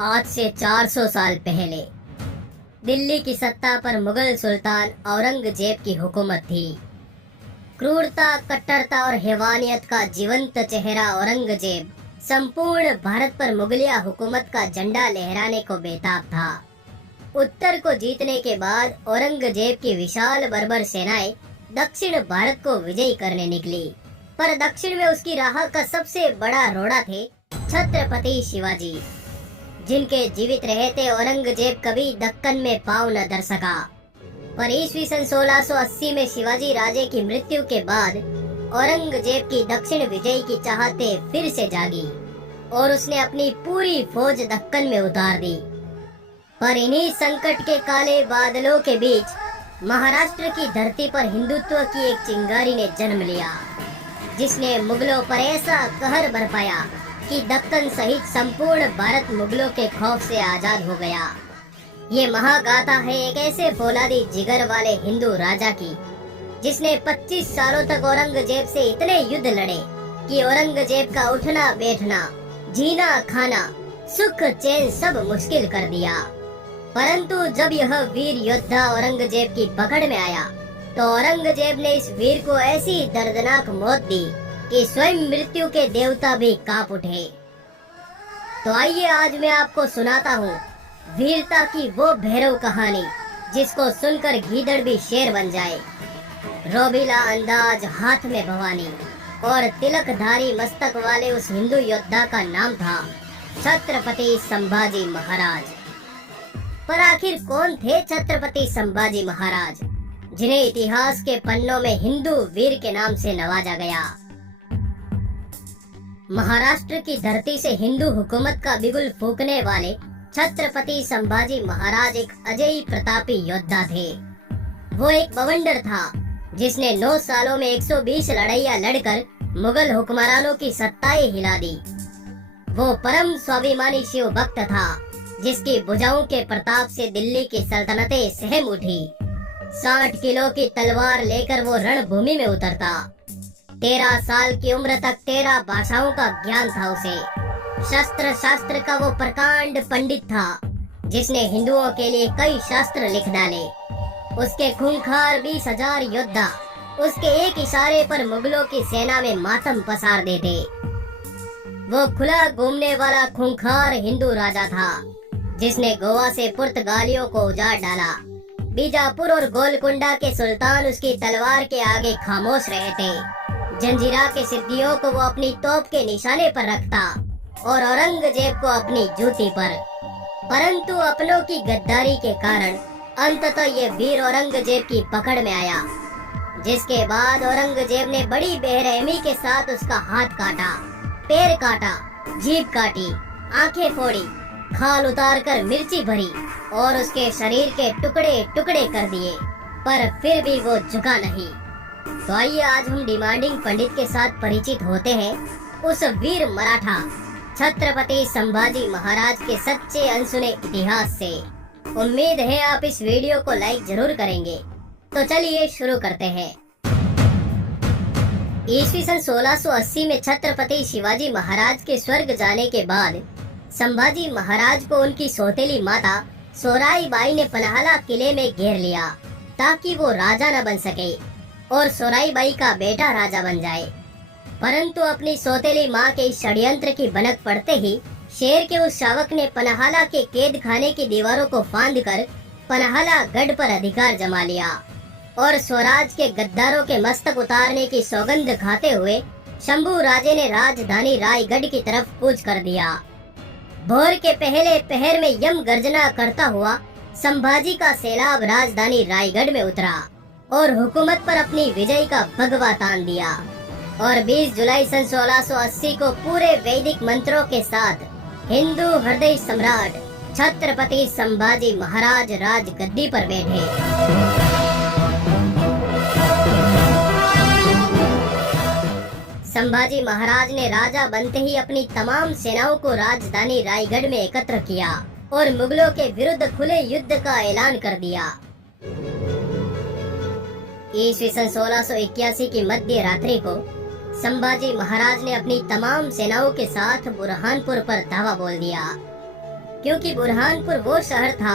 आज से 400 साल पहले दिल्ली की सत्ता पर मुगल सुल्तान औरंगजेब की हुकूमत थी। क्रूरता, कट्टरता और हैवानियत का जीवंत चेहरा औरंगजेब संपूर्ण भारत पर मुगलिया हुकूमत का झंडा लहराने को बेताब था। उत्तर को जीतने के बाद औरंगजेब की विशाल बर्बर सेनाएं दक्षिण भारत को विजयी करने निकली, पर दक्षिण में उसकी राह का सबसे बड़ा रोड़ा थे छत्रपति शिवाजी, जिनके जीवित रहते औरंगजेब कभी दक्कन में पांव न धर सका। पर ईस्वी सन 1680 में शिवाजी राजे की मृत्यु के बाद औरंगजेब की दक्षिण विजय की चाहतें फिर से जागी और उसने अपनी पूरी फौज दक्कन में उतार दी। पर इन्हीं संकट के काले बादलों के बीच महाराष्ट्र की धरती पर हिंदुत्व की एक चिंगारी ने जन्म लिया, जिसने मुगलों पर ऐसा कहर बरपाया कि दक्कन सहित संपूर्ण भारत मुगलों के खौफ से आजाद हो गया। ये महागाथा है एक ऐसे फौलादी जिगर वाले हिंदू राजा की, जिसने 25 सालों तक औरंगजेब से इतने युद्ध लड़े कि औरंगजेब का उठना बैठना, जीना खाना, सुख चैन सब मुश्किल कर दिया। परंतु जब यह वीर योद्धा औरंगजेब की पकड़ में आया तो औरंगजेब ने इस वीर को ऐसी दर्दनाक मौत दी कि स्वयं मृत्यु के देवता भी कांप उठे। तो आइए आज मैं आपको सुनाता हूँ वीरता की वो भैरव कहानी, जिसको सुनकर गीदड़ भी शेर बन जाए। रोबीला अंदाज, हाथ में भवानी और तिलकधारी मस्तक वाले उस हिंदू योद्धा का नाम था छत्रपति संभाजी महाराज। पर आखिर कौन थे छत्रपति संभाजी महाराज, जिन्हें इतिहास के पन्नों में हिंदू वीर के नाम से नवाजा गया? महाराष्ट्र की धरती से हिंदू हुकूमत का बिगुल फूंकने वाले छत्रपति संभाजी महाराज एक अजयी प्रतापी योद्धा थे। वो एक बवंडर था, जिसने 9 सालों में 120 लड़ाइयां लड़कर मुगल हुक्मरानों की सत्ताएं हिला दी। वो परम स्वाभिमानी शिव भक्त था, जिसकी भुजाओं के प्रताप से दिल्ली की सल्तनतें सहम उठी। 60 किलो की तलवार लेकर वो रणभूमि में उतरता। 13 साल की उम्र तक 13 भाषाओं का ज्ञान था उसे। शस्त्र शास्त्र का वो प्रकांड पंडित था, जिसने हिंदुओं के लिए कई शास्त्र लिख डाले। उसके खूंखार 20,000 योद्धा उसके एक इशारे पर मुगलों की सेना में मातम पसार देते। वो खुला घूमने वाला खूंखार हिंदू राजा था, जिसने गोवा से पुर्तगालियों को उजाड़ डाला। बीजापुर और गोलकुंडा के सुल्तान उसकी तलवार के आगे खामोश रहे थे। जंजीरा के सिद्धियों को वो अपनी तोप के निशाने पर रखता और औरंगजेब को अपनी जूती पर। परंतु अपनों की गद्दारी के कारण अंततः ये वीर औरंगजेब की पकड़ में आया, जिसके बाद औरंगजेब ने बड़ी बेरहमी के साथ उसका हाथ काटा, पैर काटा, जीभ काटी, आंखें फोड़ी, खाल उतार कर मिर्ची भरी और उसके शरीर के टुकड़े टुकड़े कर दिए। पर फिर भी वो झुका नहीं। तो आइए आज हम डिमांडिंग पंडित के साथ परिचित होते हैं उस वीर मराठा छत्रपति संभाजी महाराज के सच्चे अनसुने इतिहास से। उम्मीद है आप इस वीडियो को लाइक जरूर करेंगे। तो चलिए शुरू करते हैं। ईस्वी सन 1680 में छत्रपति शिवाजी महाराज के स्वर्ग जाने के बाद संभाजी महाराज को उनकी सौतेली माता सोराई बाई ने पन्हाला किले में घेर लिया, ताकि वो राजा न बन सके और सोराई बाई का बेटा राजा बन जाए। परंतु अपनी सौतेली माँ के इस षड्यंत्र की भनक पड़ते ही शेर के उस शावक ने पन्हाला के कैद खाने की दीवारों को फांदकर पन्हाला गढ़ पर अधिकार जमा लिया और स्वराज के गद्दारों के मस्तक उतारने की सौगंध खाते हुए शंभू राजे ने राजधानी रायगढ़ की तरफ कूच कर दिया। भोर के पहले पहर में यम गर्जना करता हुआ संभाजी का सैलाब राजधानी रायगढ़ में उतरा और हुकूमत पर अपनी विजय का भगवा तान दिया। और 20 जुलाई सन 1680 को पूरे वैदिक मंत्रों के साथ हिंदू हृदय सम्राट छत्रपति संभाजी महाराज राजगद्दी पर बैठे। संभाजी महाराज ने राजा बनते ही अपनी तमाम सेनाओं को राजधानी रायगढ़ में एकत्र किया और मुगलों के विरुद्ध खुले युद्ध का ऐलान कर दिया। ईस्वी सन 1681 की मध्य रात्रि को संभाजी महाराज ने अपनी तमाम सेनाओं के साथ बुरहानपुर पर धावा बोल दिया। क्योंकि बुरहानपुर वो शहर था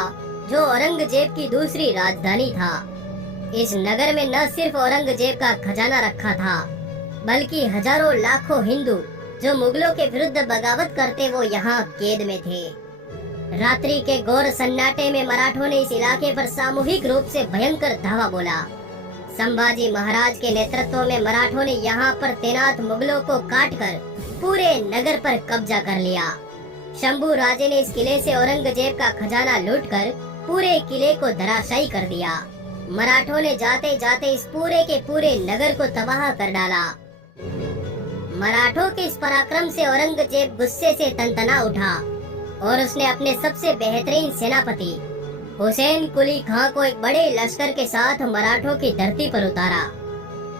जो औरंगजेब की दूसरी राजधानी था। इस नगर में न सिर्फ औरंगजेब का खजाना रखा था, बल्कि हजारों लाखों हिंदू जो मुगलों के विरुद्ध बगावत करते वो यहाँ कैद में थे। रात्रि के घोर सन्नाटे में मराठों ने इस इलाके पर सामूहिक रूप से भयंकर धावा बोला। संभाजी महाराज के नेतृत्व में मराठों ने यहाँ पर तैनात मुगलों को काटकर पूरे नगर पर कब्जा कर लिया। शंभू राजे ने इस किले से औरंगजेब का खजाना लूटकर पूरे किले को धराशायी कर दिया। मराठों ने जाते जाते इस पूरे के पूरे नगर को तबाह कर डाला। मराठों के इस पराक्रम से औरंगजेब गुस्से से तनतना उठा और उसने अपने सबसे बेहतरीन सेनापति हुसैन कुली खां को एक बड़े लश्कर के साथ मराठों की धरती पर उतारा।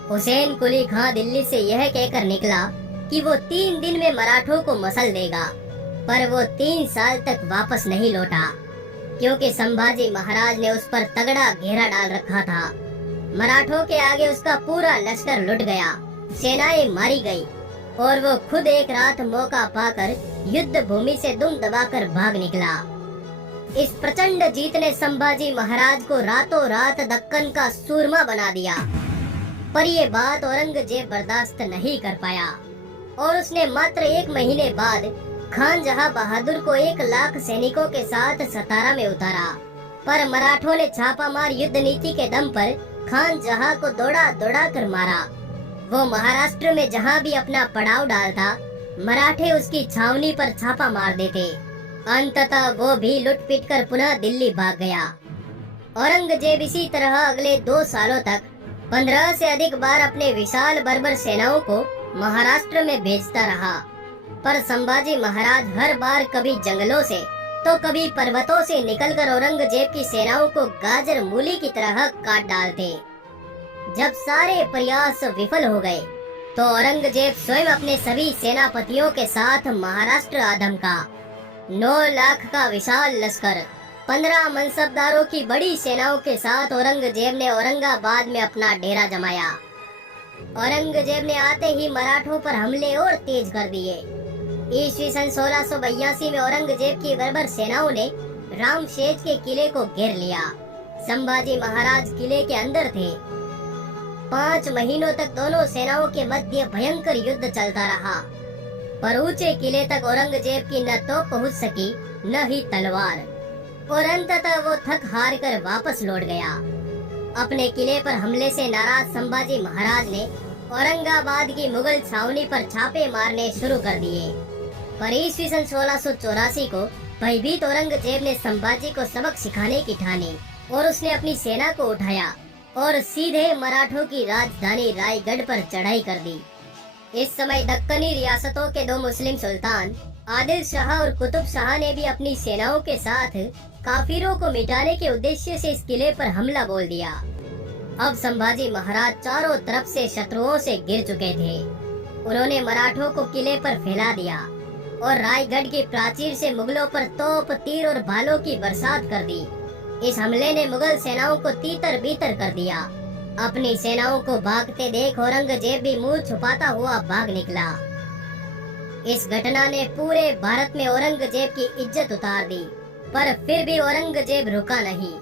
हुसैन कुली खां दिल्ली से यह कहकर निकला कि वो 3 दिन में मराठों को मसल देगा, पर वो 3 साल तक वापस नहीं लौटा, क्योंकि संभाजी महाराज ने उस पर तगड़ा घेरा डाल रखा था। मराठों के आगे उसका पूरा लश्कर लुट गया, सेनाएं मारी गई और वो खुद एक रात मौका पाकर युद्ध भूमि से दुम दबाकर भाग निकला। इस प्रचंड जीत ने संभाजी महाराज को रातों रात दक्कन का सूरमा बना दिया। पर ये बात औरंगजेब बर्दाश्त नहीं कर पाया और उसने मात्र 1 महीने बाद खान जहां बहादुर को 1 लाख सैनिकों के साथ सतारा में उतारा। पर मराठों ने छापामार युद्ध नीति के दम पर खान जहां को दौड़ा दौड़ा कर मारा। वो महाराष्ट्र में जहां भी अपना पड़ाव डालता, मराठे उसकी छावनी पर छापा मार देते। अंततः वो भी लुट पिट कर पुनः दिल्ली भाग गया। औरंगजेब इसी तरह अगले 2 सालों तक 15 से अधिक बार अपने विशाल बर्बर सेनाओं को महाराष्ट्र में भेजता रहा। पर संभाजी महाराज हर बार कभी जंगलों से तो कभी पर्वतों से निकलकर औरंगजेब की सेनाओं को गाजर मूली की तरह काट डालते। जब सारे प्रयास विफल हो गए तो औरंगजेब स्वयं अपने सभी सेनापतियों के साथ महाराष्ट्र आधमका। 9 लाख का विशाल लश्कर, 15 मनसबदारों की बड़ी सेनाओं के साथ औरंगजेब ने औरंगाबाद में अपना डेरा जमाया। औरंगजेब ने आते ही मराठों पर हमले और तेज कर दिए। ईस्वी सन 1682 में औरंगजेब की बर्बर सेनाओं ने रामशेज के किले को घेर लिया। संभाजी महाराज किले के अंदर थे। 5 महीनों तक दोनों सेनाओं के मध्य भयंकर युद्ध चलता रहा, पर ऊंचे किले तक औरंगजेब की न तो पहुंच सकी न ही तलवार, और अंततः वो थक हार कर वापस लौट गया। अपने किले पर हमले से नाराज संभाजी महाराज ने औरंगाबाद की मुगल छावनी पर छापे मारने शुरू कर दिए। पर ईस्वी सन 1684 को भयभीत औरंगजेब ने संभाजी को सबक सिखाने की ठानी और उसने अपनी सेना को उठाया और सीधे मराठों की राजधानी रायगढ़ पर चढ़ाई कर दी। इस समय दक्कनी रियासतों के 2 मुस्लिम सुल्तान आदिल शाह और कुतुब शाह ने भी अपनी सेनाओं के साथ काफिरों को मिटाने के उद्देश्य से इस किले पर हमला बोल दिया। अब संभाजी महाराज चारों तरफ से शत्रुओं से घिर चुके थे। उन्होंने मराठों को किले पर फैला दिया और रायगढ़ की प्राचीर से मुगलों पर तोप, तीर और भालों की बरसात कर दी। इस हमले ने मुगल सेनाओं को तीतर बीतर कर दिया। अपनी सेनाओं को भागते देख औरंगजेब भी मुंह छुपाता हुआ भाग निकला। इस घटना ने पूरे भारत में औरंगजेब की इज्जत उतार दी, पर फिर भी औरंगजेब रुका नहीं।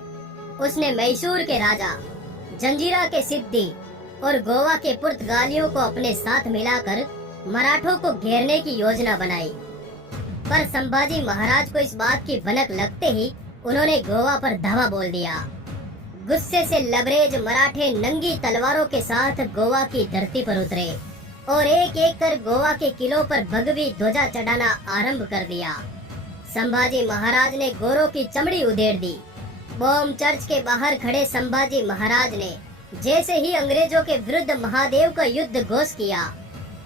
उसने मैसूर के राजा, जंजीरा के सिद्दी और गोवा के पुर्तगालियों को अपने साथ मिलाकर मराठों को घेरने की योजना बनाई। पर संभाजी महाराज को इस बात की भनक लगते ही उन्होंने गोवा पर धावा बोल दिया। गुस्से से लबरेज मराठे नंगी तलवारों के साथ गोवा की धरती पर उतरे और एक एक कर गोवा के किलों पर भगवी ध्वजा चढ़ाना आरंभ कर दिया। संभाजी महाराज ने गोरों की चमड़ी उधेड़ दी। बॉम चर्च के बाहर खड़े संभाजी महाराज ने जैसे ही अंग्रेजों के विरुद्ध महादेव का युद्ध घोष किया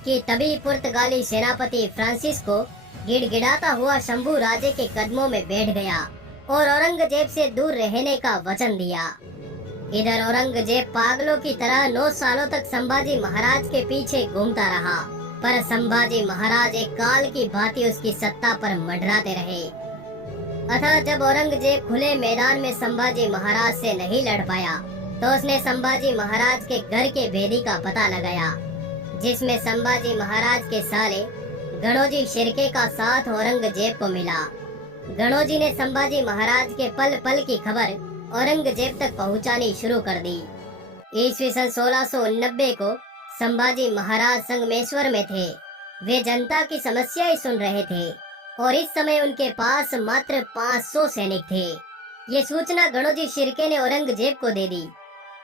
कि तभी पुर्तगाली सेनापति फ्रांसिस्को गिड़गिड़ाता हुआ शंभू राजे के कदमों में बैठ गया और औरंगजेब से दूर रहने का वचन दिया। इधर औरंगजेब पागलों की तरह 9 सालों तक संभाजी महाराज के पीछे घूमता रहा, पर संभाजी महाराज एक काल की भांति उसकी सत्ता पर मंडराते रहे। अतः जब औरंगजेब खुले मैदान में संभाजी महाराज से नहीं लड़ पाया तो उसने संभाजी महाराज के घर के भेदी का पता लगाया, जिसमें संभाजी महाराज के साले गणोजी शिर्के का साथ औरंगजेब को मिला। गणोजी ने संभाजी महाराज के पल पल की खबर औरंगजेब तक पहुंचानी शुरू कर दी। ईस्वी सन 1690 को संभाजी महाराज संगमेश्वर में थे। वे जनता की समस्याएं सुन रहे थे और इस समय उनके पास मात्र 500 सैनिक थे। ये सूचना गणोजी शिर्के ने औरंगजेब को दे दी,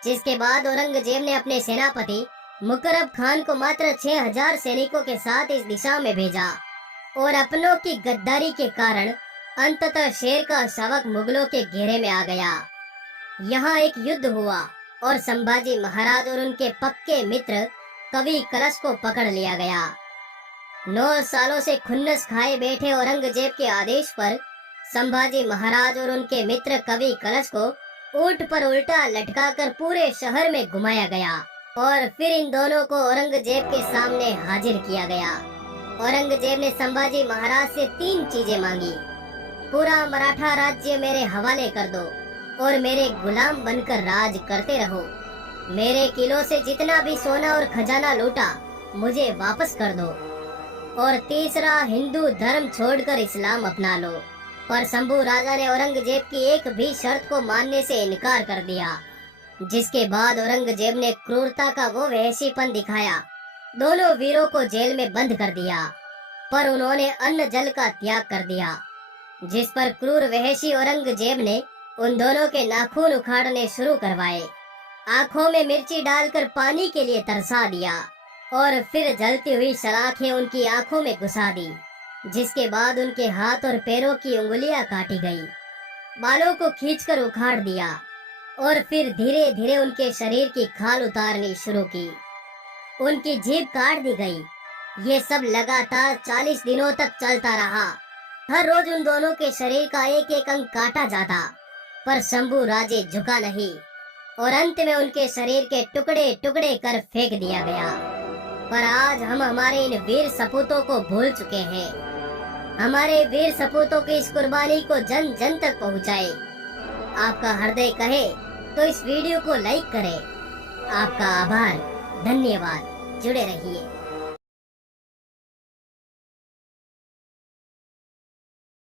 जिसके बाद औरंगजेब ने अपने सेनापति मुकरब खान को मात्र 6000 सैनिकों के साथ इस दिशा में भेजा और अपनों की गद्दारी के कारण अंततः शेर का शावक मुगलों के घेरे में आ गया। यहाँ एक युद्ध हुआ और संभाजी महाराज और उनके पक्के मित्र कवि कलश को पकड़ लिया गया। 9 सालों से खुन्नस खाए बैठे औरंगजेब के आदेश पर संभाजी महाराज और उनके मित्र कवि कलश को ऊंट पर उल्टा लटकाकर पूरे शहर में घुमाया गया और फिर इन दोनों को औरंगजेब के सामने हाजिर किया गया। औरंगजेब ने संभाजी महाराज से 3 चीजें मांगी। पूरा मराठा राज्य मेरे हवाले कर दो और मेरे गुलाम बनकर राज करते रहो। मेरे किलों से जितना भी सोना और खजाना लूटा मुझे वापस कर दो। और तीसरा, हिंदू धर्म छोड़कर इस्लाम अपना लो। पर शंभू राजा ने औरंगजेब की एक भी शर्त को मानने से इनकार कर दिया, जिसके बाद औरंगजेब ने क्रूरता का वो वहशीपन दिखाया। दोनों वीरों को जेल में बंद कर दिया, पर उन्होंने अन्न जल का त्याग कर दिया, जिस पर क्रूर वहशी औरंगजेब ने उन दोनों के नाखून उखाड़ने शुरू करवाए, आंखों में मिर्ची डालकर पानी के लिए तरसा दिया और फिर जलती हुई सलाखें उनकी आंखों में घुसा दी, जिसके बाद उनके हाथ और पैरों की उंगलियां काटी गई, बालों को खींचकर उखाड़ दिया और फिर धीरे धीरे उनके शरीर की खाल उतारनी शुरू की। उनकी जीभ काट दी गई। ये सब लगातार 40 दिनों तक चलता रहा। हर रोज उन दोनों के शरीर का एक एक अंग काटा जाता, पर शंभू राजे झुका नहीं और अंत में उनके शरीर के टुकड़े टुकड़े कर फेंक दिया गया। पर आज हम हमारे इन वीर सपूतों को भूल चुके हैं। हमारे वीर सपूतों की इस कुर्बानी को जन जन तक पहुंचाए। आपका हृदय कहे तो इस वीडियो को लाइक करें। आपका आभार, धन्यवाद। जुड़े रहिए।